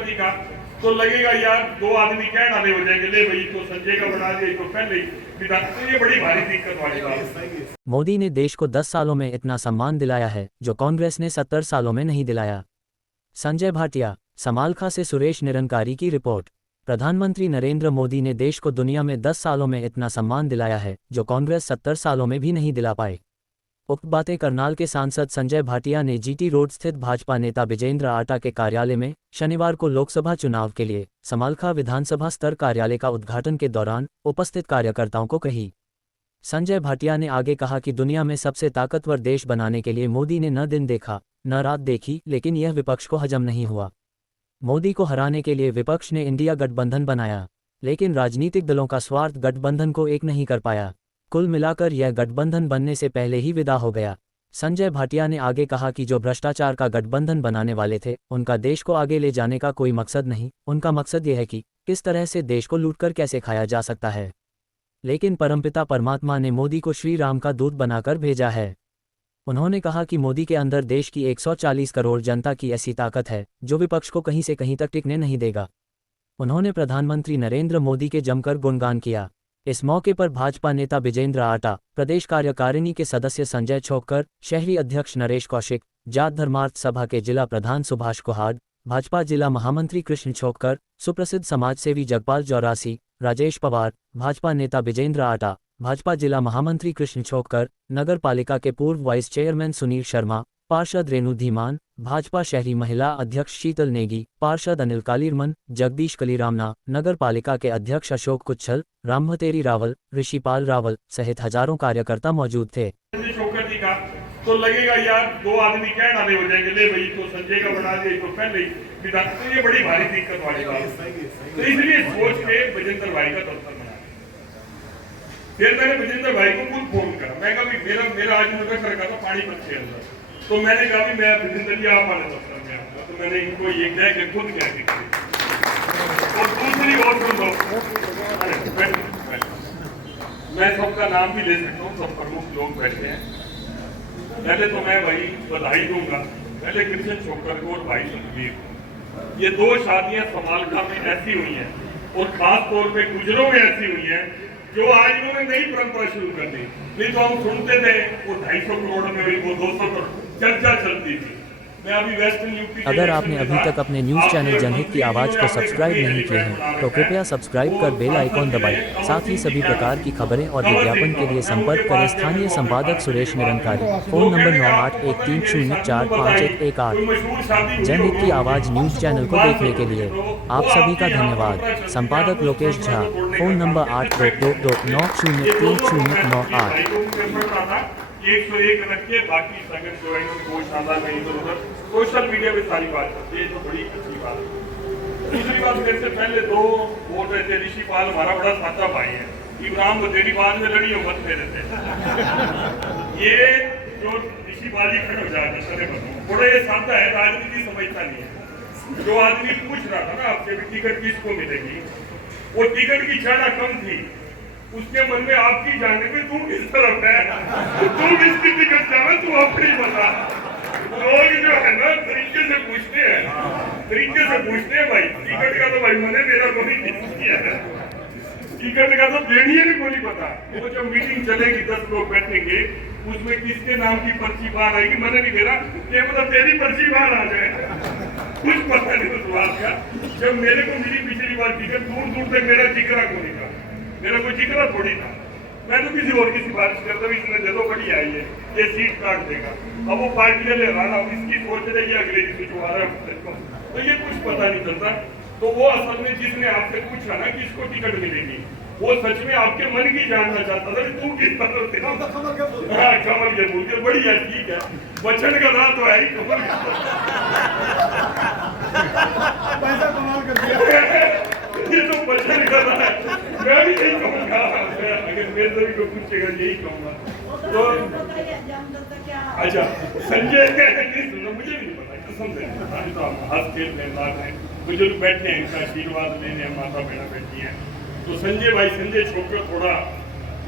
छोकर जी का, तो लगेगा यार दो आदमी कह डाले हो जाएंगे, ले भाई तो संजय का बना दिया तो पहले ही विदा, तो ये बड़ी भारी दिक्कत वाली बात। मोदी ने देश को 10 सालों में इतना सम्मान दिलाया है जो कांग्रेस ने 70 सालों में नहीं दिलाया। संजय भाटिया, समालखा से सुरेश निरंकारी की रिपोर्ट। प्रधानमंत्री नरेंद्र मोदी ने देश को दुनिया में 10 सालों में इतना सम्मान दिलाया है जो कांग्रेस 70 सालों में भी नहीं दिला पाए। उक्त बातें करनाल के सांसद संजय भाटिया ने जीटी रोड स्थित भाजपा नेता विजेंद्र आटा के कार्यालय में शनिवार को लोकसभा चुनाव के लिए समालखा विधानसभा स्तर कार्यालय का उद्घाटन के दौरान उपस्थित कार्यकर्ताओं को कही। संजय भाटिया ने आगे कहा कि दुनिया में सबसे ताकतवर देश बनाने के लिए मोदी ने न दिन देखा न रात देखी, लेकिन यह विपक्ष को हजम नहीं हुआ। मोदी को हराने के लिए विपक्ष ने इंडिया गठबंधन बनाया, लेकिन राजनीतिक दलों का स्वार्थ गठबंधन को एक नहीं कर पाया। कुल मिलाकर यह गठबंधन बनने से पहले ही विदा हो गया। संजय भाटिया ने आगे कहा कि जो भ्रष्टाचार का गठबंधन बनाने वाले थे उनका देश को आगे ले जाने का कोई मकसद नहीं, उनका मकसद यह है कि किस तरह से देश को लूटकर कैसे खाया जा सकता है। लेकिन परमपिता परमात्मा ने मोदी को श्री राम का दूत बनाकर भेजा है। उन्होंने कहा कि मोदी के अंदर देश की 140 करोड़ जनता की ऐसी ताकत है जो विपक्ष को कहीं से कहीं तक टिकने नहीं देगा। उन्होंने प्रधानमंत्री नरेंद्र मोदी के जमकर गुणगान किया। इस मौके पर भाजपा नेता विजेंद्र आटा, प्रदेश कार्यकारिणी के सदस्य संजय छोकर, शहरी अध्यक्ष नरेश कौशिक, जाट धर्मार्थ सभा के जिला प्रधान सुभाष कुहाड, भाजपा जिला महामंत्री कृष्ण छोकर, सुप्रसिद्ध समाजसेवी जगपाल जौरासी, राजेश पवार, भाजपा नेता विजेंद्र आटा, भाजपा जिला महामंत्री कृष्ण छोकर, नगर पालिका के पूर्व वाइस चेयरमैन सुनील शर्मा, पार्षद रेणु धीमान, भाजपा शहरी महिला अध्यक्ष शीतल नेगी, पार्षद अनिल कालीरमन, जगदीश कलीरामना, नगर पालिका के अध्यक्ष अशोक कुच्छल, रामभतेरी रावल, ऋषिपाल रावल सहित हजारों कार्यकर्ता मौजूद थे। छोकर जी का, तो लगेगा यार दो आदमी कह डाले हो जाएंगे, ले भाई तो संजय का बना दिया तो पहले ही विदा, तो ये बड़ी भारी दिक्कत वाली बात। तो इसलिए सोच के विजेंद्र भाई का दफ्तर बना। फिर मैंने विजेंद्र भाई को खुद फोन करा, मैं कहा मेरा आज नगर सरकार का पानीपत के अंदर, तो मैंने कहा भी मैं विजेंद्र जी आप वाले दफ्तर में आऊंगा। तो मैंने इनको ये कह के खुद कह के, और दूसरी और सुन लो, मैं सबका नाम भी ले सकता हूँ, सब प्रमुख लोग बैठे हैं। पहले तो मैं भाई बधाई दूंगा पहले कृष्ण छोकर को और भाई सतवीर को। ये दो शादियां समालखा में ऐसी हुई हैं और खास तौर पे गुजरों में ऐसी हुई हैं जो आज इन्होंने नई परंपरा शुरू कर दी। नहीं तो हम सुनते थे वो 250 करोड़ में हुई, वो 200 करोड़ चर्चा चलती थी। मैं अभी वेस्टर्न यूपी, अगर आपने अभी तक अपने न्यूज़ चैनल जनहित की आवाज़ को सब्सक्राइब नहीं किए हैं तो कृपया सब्सक्राइब कर बेल आइकॉन दबाएं। साथ ही सभी प्रकार की खबरें और विज्ञापन के लिए संपर्क करें स्थानीय संपादक सुरेश निरंकारी, फ़ोन नंबर 9813045118। जनहित की आवाज़ न्यूज़ चैनल को देखने के लिए आप सभी का धन्यवाद। संपादक लोकेश झा, फ़ोन नंबर 8222903098। 101 रख के बाकी संगठन जो है कोई शानदार नहीं, तो उधर सोशल मीडिया पे सारी बात करती है, तो बड़ी अच्छी बात है। दूसरी बात, मेरे से पहले दो बोल रहे थे, ऋषिपाल हमारा बड़ा सादा भाई है, इब्राहिम बतेरी बाद में लड़ी हो मत मेरे थे। ये जो ऋषिपाल जी खड़े हो जाते सरे बड़े सादा है, राजनीति समझता नहीं है। जो आदमी पूछ रहा था ना आपसे भी टिकट किसको मिलेगी, वो टिकट की चाड़ा कम थी, उसके मन में आपकी जानने में तू किस तरफ है, तू किसकी टिकट चाहे तू अपनी बता। लोग जो है ना तरीके से पूछते हैं, भाई टिकट का तो भाई मैंने मेरा कोई नहीं किया है, टिकट का तो देनी है को नहीं पता। वो जब मीटिंग चलेगी 10 लोग बैठेंगे, उसमें किसके नाम की पर्ची बाहर आएगी, मैंने नहीं देना, ये मतलब तेरी पर्ची बाहर आ जाए, कुछ पता नहीं उस बात का। जब मेरे को मिली पिछली बार टिकट, दूर दूर तक मेरा जिक्रा को नहीं था, मेरा कोई जिक्र थोड़ी था, मैं तो किसी और की सिफारिश करता हूँ, इसने दे दो बड़ी आई है, ये सीट काट देगा। अब वो पार्टी ले रहा ना, इसकी सोच रही है अगले दिन छुआ रहा है, तो ये कुछ पता नहीं चलता। तो वो असल में जिसने आपसे पूछा ना कि इसको टिकट मिलेगी, वो सच में आपके मन की जानना चाहता था, तू किस तरह से। हाँ, कमल के बोल के बढ़िया, ठीक है, बचन का ना तो है ही, कमल पैसा कमाल कर दिया, ये तो बचन कर रहा है। मैं भी यही कहूँगा, अगर मेरे सभी को पूछेगा यही कहूँगा। तो अच्छा संजय नहीं सुनो, मुझे भी नहीं पता कसम से, तो हंस खेल में बुजुर्ग बैठे हैं, इनका आशीर्वाद लेने माता बहना बैठी है। तो संजय भाई, संजय छोकर थोड़ा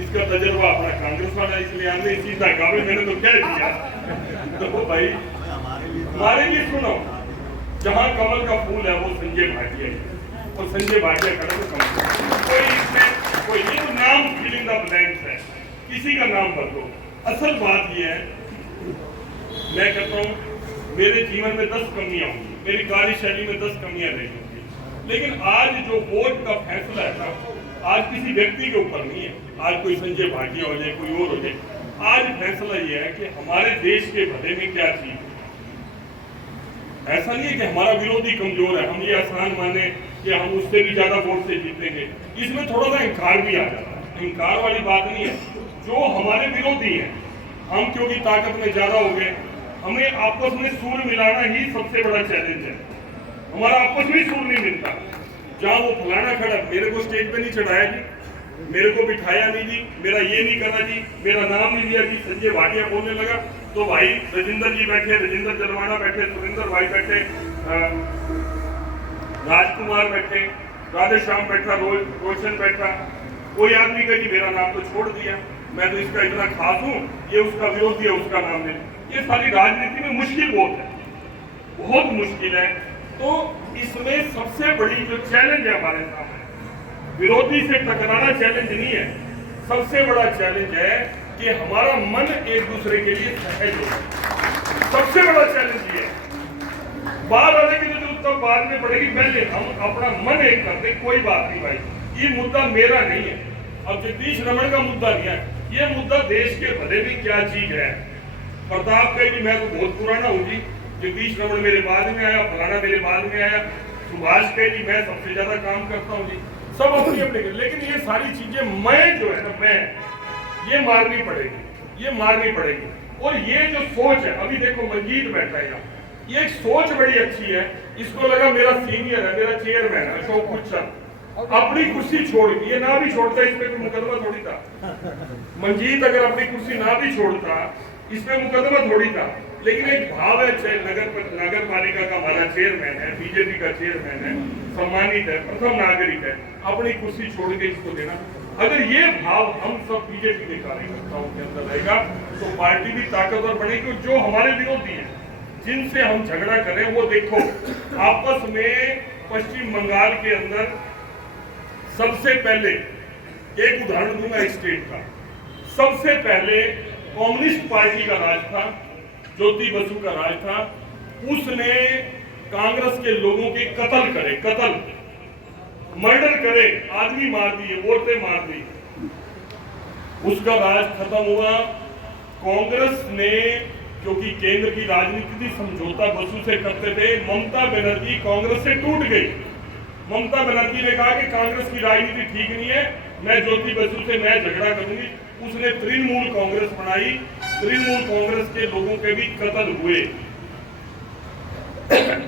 इसका तजर्बा अपना कांग्रेस वाला, इसलिए हमने सीधा कहा मैंने तो कह दिया। तो भाई हमारे भी सुनो, जहाँ कमल का फूल है वो संजय संजय भाटिया है और संजय भाटिया खड़ा तो कम कोई इसमें कोई ये तो नाम फिलिंग द ब्लैंक्स है, किसी का नाम बदलो। असल बात ये है, मैं कहता हूँ मेरे जीवन में 10 कमियां होंगी, मेरी कार्यशैली में 10 कमियां रही होंगी, लेकिन आज जो वोट का फैसला है ना, आज किसी व्यक्ति के ऊपर नहीं है, आज कोई संजय भाटिया हो जाए, कोई और हो जाए, आज फैसला यह है कि हमारे देश के भले में क्या चीज। ऐसा नहीं है कि हमारा विरोधी कमजोर है, हम ये आसान माने कि हम उससे भी ज्यादा वोट से जीतेंगे। इसमें थोड़ा सा इंकार भी आ जाता है, इंकार वाली बात नहीं है। जो हमारे विरोधी हैं, हम क्योंकि ताकत में ज्यादा हो गए, हमें आपस में सूर मिलाना ही सबसे बड़ा चैलेंज है। हमारा आपस में सूर नहीं मिलता। जहाँ वो फलाना खड़ा, मेरे को स्टेज पे नहीं चढ़ाया जी, मेरे को बिठाया नहीं जी, मेरा ये नहीं करा जी, मेरा नाम नहीं लिया जी, संजय भाटिया बोलने लगा तो भाई राजेंद्र जी बैठे, राजेंद्र जलवाना बैठे, सुरेंद्र भाई बैठे, राजकुमार बैठे, राधेश्याम बैठा, रोशन बैठा, कोई आदमी का जी मेरा नाम तो छोड़ दिया, मैं तो इसका इतना खास हूँ, ये उसका विरोधी है, उसका नाम ले। ये सारी राजनीति में मुश्किल बहुत है, बहुत मुश्किल है। तो इसमें सबसे बड़ी जो चैलेंज है हमारे सामने, विरोधी से टकराना चैलेंज नहीं है, सबसे बड़ा चैलेंज है कि हमारा मन एक दूसरे के लिए सहज हो। सबसे बड़ा चैलेंज ये है। बात आने की तो तब बाद में पड़ेगी, पहले हम अपना मन एक कर दे, कोई बात नहीं भाई, ये मुद्दा मेरा नहीं है। अब जगदीश रमन का मुद्दा नहीं है, ये मुद्दा देश के भले में क्या चीज है। प्रताप कहे कि मैं तो बहुत पुराना हूँ जी, जगदीश रमन मेरे बाद में आया, फलाना मेरे बाद में आया, सुभाष कहे जी मैं सबसे ज्यादा काम करता हूँ जी, सब अपनी अपनी। लेकिन ये सारी चीजें मैं जो है ना, मैं ये मारनी पड़ेगी, ये मारनी पड़ेगी। और ये जो सोच है, अभी देखो मंजीत बैठा है यहाँ, ये एक सोच बड़ी अच्छी है। इसको लगा मेरा सीनियर है, मेरा चेयरमैन है अशोक कुच्छन, अपनी कुर्सी छोड़, ये ना भी छोड़ता इस पे कोई मुकदमा थोड़ी था। मंजीत अगर अपनी कुर्सी ना भी छोड़ता, इस पे मुकदमा थोड़ी था। लेकिन एक भाव है, नगर पालिका का हमारा चेयरमैन है, बीजेपी का चेयरमैन है, सम्मानित है, प्रथम नागरिक है, अपनी कुर्सी छोड़ के इसको देना। अगर ये भाव हम सब बीजेपी के कार्यकर्ताओं के अंदर रहेगा तो पार्टी भी ताकतवर बनेगी। जो हमारे विरोधी हैं, जिनसे हम झगड़ा करें, वो देखो आपस में पश्चिम बंगाल के अंदर सबसे पहले एक उदाहरण दूंगा स्टेट का, सबसे पहले कम्युनिस्ट पार्टी का राज था, ज्योति बसु का राज था, उसने कांग्रेस के लोगों के कत्ल करे, कत्ल मर्डर करे, आदमी मार दिए, औरतें मार दी, उसका राज खत्म हुआ। कांग्रेस ने, क्योंकि केंद्र की राजनीति थी, समझौता बसु से करते थे, ममता बनर्जी कांग्रेस से टूट गई। ममता बनर्जी ने कहा कि कांग्रेस की राजनीति ठीक नहीं है, मैं ज्योति बसु से मैं झगड़ा करूंगी। उसने तृणमूल कांग्रेस बनाई, तृणमूल कांग्रेस के लोगों के भी कत्ल हुए,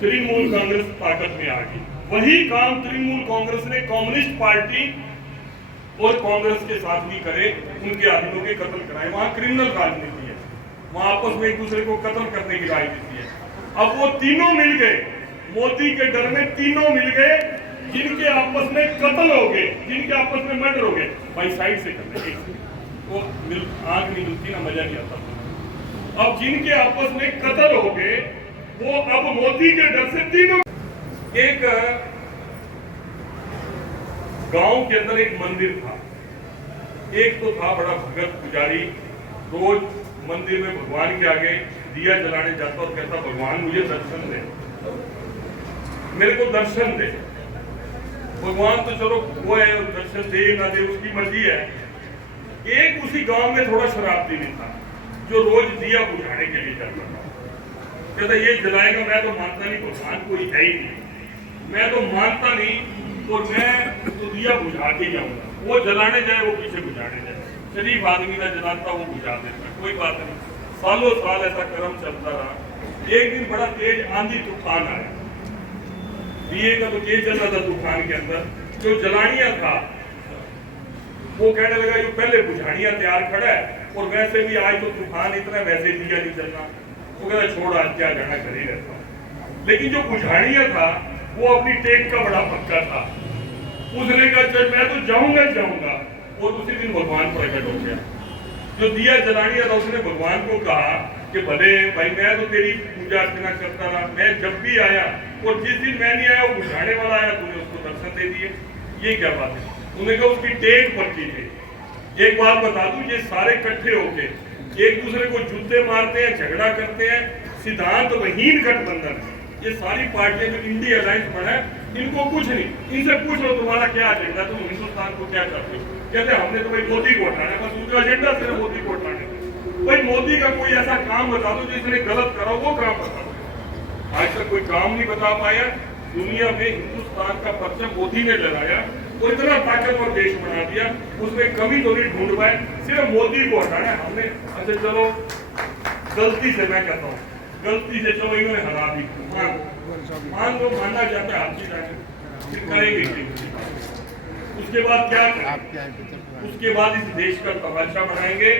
तृणमूल कांग्रेस ताकत में आ गई। वही काम तृणमूल कांग्रेस ने कम्युनिस्ट पार्टी और कांग्रेस के साथ भी करे, उनके आदमियों के कत्ल कराए। वहां क्रिमिनल राजनीति है, वहां आपस में एक दूसरे को कत्ल करने की राजनीति है। अब वो तीनों मिल गए, मोदी के डर में तीनों मिल गए, जिनके आपस में कत्ल हो गए, जिनके आपस में मर्डर हो गए, भाई साइड से करने वो आंख नहीं मिलती ना, मजा नहीं आता। अब जिनके आपस में कत्ल हो गए, वो अब मोदी के डर से तीनों। एक गांव के अंदर एक मंदिर था, एक तो था बड़ा भगत पुजारी, रोज मंदिर में भगवान के आगे दिया जलाने जाता और कहता भगवान मुझे दर्शन दे, मेरे को दर्शन दे। भगवान तो चलो वो है, दर्शन दे ना दे उसकी मर्जी है। एक उसी गांव में थोड़ा शराबी भी था, जो रोज दिया बुझाने के लिए जाता था, कहता ये जलाएगा, मैं तो मानता नहीं भगवान कोई है ही नहीं, मैं तो मानता नहीं, और मैं तो दिया बुझा के जाऊंगा, वो जलाने जाए वो पीछे बुझाने जाए, शरीफ आदमी का जलाता वो बुझा देता, कोई बात नहीं। सालों साल ऐसा क्रम चलता रहा। एक दिन बड़ा तेज आंधी तूफान आया, दिए का तो ये चल रहा था तूफान के अंदर, जो जलानिया था वो कहने लगा जो पहले बुझानिया तैयार खड़ा है, और वैसे भी आज तो तूफान इतना, वैसे दिया नहीं चलना, वो कहता छोड़ आज क्या जाना कर ही रहता। लेकिन जो बुझानिया था वो अपनी टेक का बड़ा पक्का था, उसने कहा चल मैं तो जाऊंगा जाऊंगा, और उसी दिन भगवान प्रकट हो गया। जो दिया जलानिया था उसने भगवान को कहा कि भले भाई मैं तो तेरी पूजा अर्चना करता रहा, मैं जब भी आया और जिस दिन मैं नहीं आया वो बुझाने वाला आया, तूने उसको दर्शन दे दिए। ये क्या बात है? उन्होंने कहा उसकी टेक पक्की थी। एक बात बता दूं, ये सारे इकट्ठे होके एक दूसरे को जूते मारते हैं, झगड़ा करते हैं, सिद्धांत वहीन गठबंधन। ये सारी पार्टियां जो इंडिया अलायंस बना है, इनको कुछ नहीं, इनसे पूछ लो तुम्हारा क्या एजेंडा, तुम हिंदुस्तान को क्या करते हो? कहते हमने तो भाई मोदी को हटाना है, बस उनका एजेंडा सिर्फ मोदी को हटाने का। भाई मोदी का कोई ऐसा काम बता दो जिसने गलत करा, वो काम बता दो। आज तक कोई काम नहीं बता पाया। दुनिया में हिंदुस्तान का परचम मोदी ने लहराया और इतना ताकतवर देश बना दिया, उसमें कमी तो नहीं ढूंढ पाए, सिर्फ मोदी को हटाना है हमने। अच्छा चलो, गलती से मैं कहता हूँ, गलती से चलो इन्होंने हरा दी, मान लो मानना चाहते हैं आपकी जाने, फिर करेंगे क्या? उसके बाद क्या करेंगे? उसके बाद इस देश का तमाशा बनाएंगे,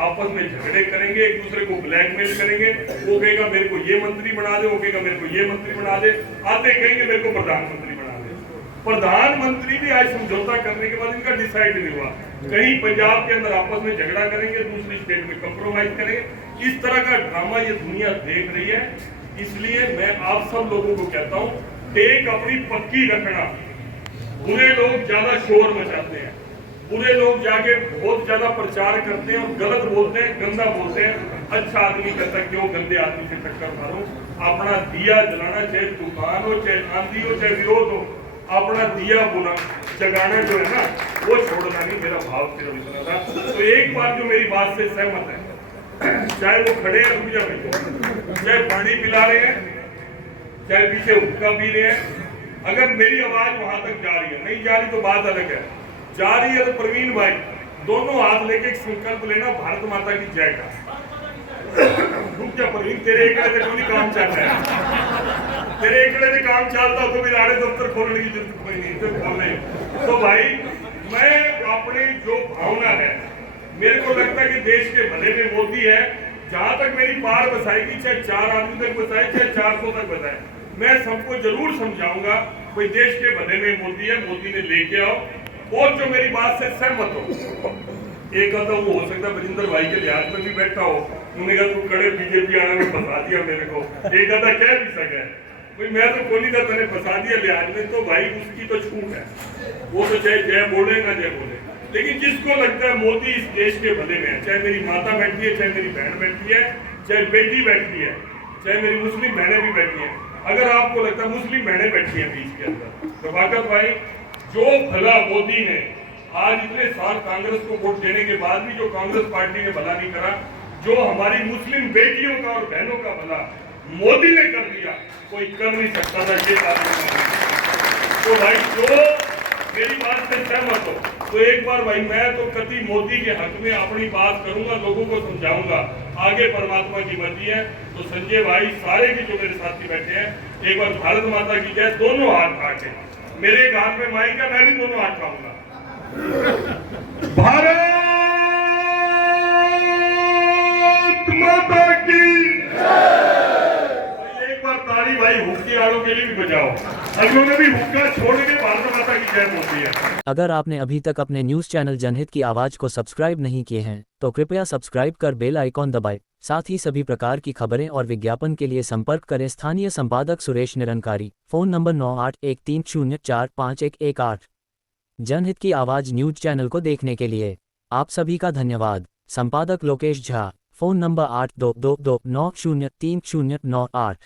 आपस में झगड़े करेंगे, एक दूसरे को ब्लैकमेल करेंगे। वो कहेगा मेरे को ये मंत्री बना दे, वो कहेगा मेरे को ये मंत्री बना दे, आते कहेंगे मेरे को प्रधानमंत्री बना दे। प्रधानमंत्री भी आज समझौता करने के बाद इनका डिसाइड नहीं हुआ, कहीं पंजाब के अंदर आपस में झगड़ा करेंगे, दूसरी स्टेट में कंप्रोमाइज करेंगे। इस तरह का ड्रामा ये दुनिया देख रही है। इसलिए मैं आप सब लोगों को कहता हूँ, टेक अपनी पक्की रखना। बुरे लोग ज्यादा शोर मचाते हैं, बुरे लोग जाके बहुत ज्यादा प्रचार करते हैं और गलत बोलते हैं, गंदा बोलते हैं। अच्छा आदमी कहता क्यों गंदे आदमी से टक्कर मारो? अपना दिया जलाना, चाहे तूफान हो, चाहे आंधी हो, चाहे विरोध हो, अपना दिया बुना जगाना जो है ना, वो छोड़ना नहीं। मेरा भाव सिर्फ इतना था। तो एक बात जो मेरी बात से सहमत है, चाहे वो खड़े हैं रुक जाओ, चाहे पानी पिला रहे हैं, चाहे पीछे हुक्का पी रहे हैं, अगर मेरी आवाज वहां तक जा रही है, नहीं जा रही तो बात अलग है, जा रही है तो प्रवीण भाई दोनों हाथ लेके एक संकल्प लेना, भारत माता की जय का। रुक जा प्रवीण, तेरे एकड़े से कोई काम चल रहा है, तेरे एकड़े से काम चलता हो तो भी आड़े दफ्तर खोलने की जरूरत कोई नहीं, तो खोलने। तो भाई मैं अपनी जो भावना है, मेरे को लगता है कि देश के भले में मोदी है। जहां तक मेरी पार बसाएगी, चाहे 4 आदमी तक बसाए, चाहे 400 तक बसाए, मैं सबको जरूर समझाऊंगा कोई देश के भले में मोदी है, मोदी ने लेके आओ। और जो मेरी बात से सहमत हो, एक आता वो हो सकता है बजिंदर भाई के लिहाज में भी बैठा हो, उन्होंने कहा तू कड़े बीजेपी आने में फंसा दिया मेरे को, एक आता कह भी सके भाई मैं तो कोई था, मैंने फंसा दिया लिहाज में, तो भाई उसकी तो छूट है, वो तो चाहे जय बोले ना जय बोले। लेकिन जिसको लगता है मोदी इस देश के भले में है, चाहे मेरी माता बैठी है, चाहे मेरी बहन बैठी है, चाहे बेटी बैठी है, चाहे मेरी मुस्लिम बहनें भी बैठी हैं, अगर आपको लगता है मुस्लिम बहनें बैठी हैं बीच के अंदर, प्रभाकर भाई जो भला मोदी ने आज इतने साल कांग्रेस को वोट देने के बाद भी जो कांग्रेस पार्टी ने भला नहीं करा, जो हमारी मुस्लिम बेटियों का और बहनों का भला मोदी ने कर दिया, कोई कर नहीं सकता था ये बात। तो भाई जो मेरी बात से सहमत हो, तो एक बार भाई मैं तो कति मोदी के हक में अपनी बात करूंगा, लोगों को समझाऊंगा, आगे परमात्मा की मर्जी है। तो संजय भाई सारे के जो मेरे साथी बैठे हैं, एक बार भारत माता की जय दोनों हाथ उठा के, मेरे एक हाथ में माइक है, मैं भी दोनों हाथ उठाऊंगा। भारत माता की एक बार ताली भाई हुक्के वालों के लिए भी बजाओ, अगलों ने भी हुक्का छोड़ के भारत माता की जय बोलती है। अगर आपने अभी तक अपने न्यूज़ चैनल जनहित की आवाज़ को सब्सक्राइब नहीं किए हैं तो कृपया सब्सक्राइब कर बेल आइकॉन दबाएं। साथ ही सभी प्रकार की खबरें और विज्ञापन के लिए संपर्क करें स्थानीय संपादक सुरेश निरंकारी, फ़ोन नंबर 9813045118। जनहित की आवाज़ न्यूज़ चैनल को देखने के लिए आप सभी का धन्यवाद। संपादक लोकेश झा, फ़ोन नंबर 8222903098।